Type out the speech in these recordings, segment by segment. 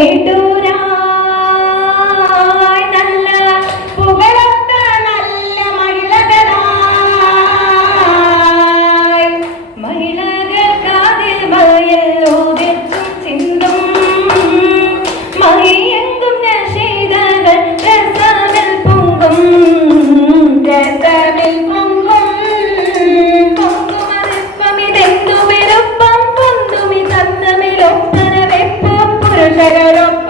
Eight Tarararão.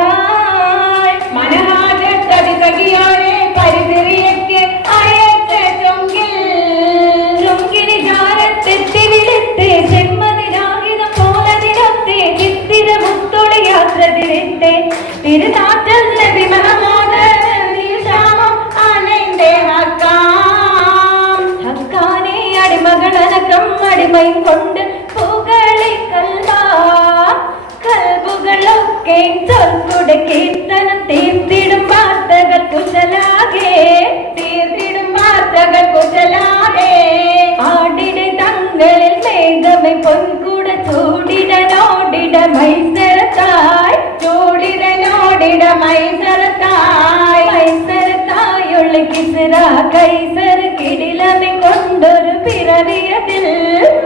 ഓടിട മൈസരത്തായ് ചോടിരനോടിട മൈസരത്തായ്. മൈസരത്തായുള്ള കിസിറ Kaiser കിടിലമി കൊണ്ടൊരു പിറവിയതിൽ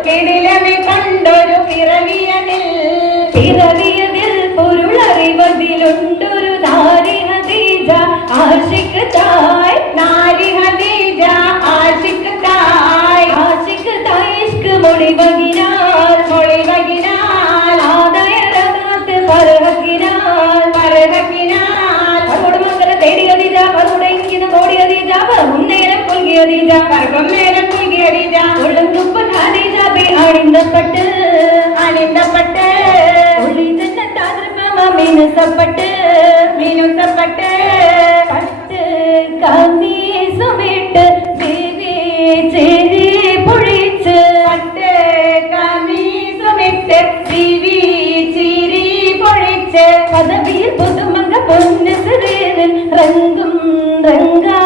കിടിലമി കൊണ്ടൊരു പിറവിയതിൽ. പിറവിയതിൽ പൊരുളറിവതിലുണ്ടൊരു നാരി ഹദീജ ആശിക്ക് തായ് നാരി ഹദീജ ആശിക്ക് തായ്. ആശിക്ക് തായ് ഇഷ്ക് മൊഴി மினுசப்பட்டு மினுசப்பட்டு கட்டு கந்தி சுமிட்டு சிவி சிரி புழிச்சு கட்டு கமி சுமிட்டு சிவி சிரி பொழிச்சு பதவியில் புதுமங்க பொண்ணு சிறு ரங்கும் ரங்கா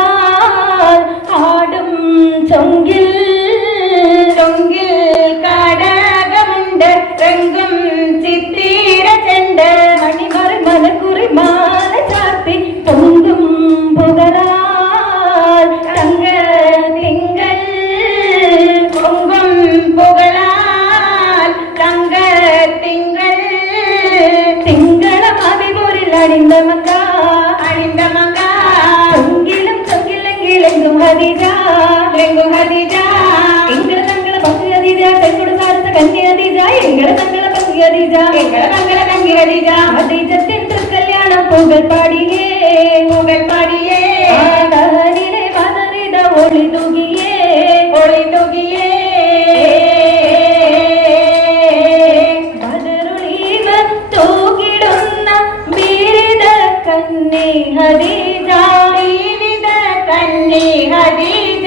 പുകഴ്പാടിയേ പുകഴ്പാടിയേ കതറിലെ കതറിത ഒളി തുകിയേ ഒളി തുകിയേ കതറുളിവർ തൂകിടുന്ന ബിരുദ കന്നി ഹദീജ ബിരുദ കന്നി ഹദീജ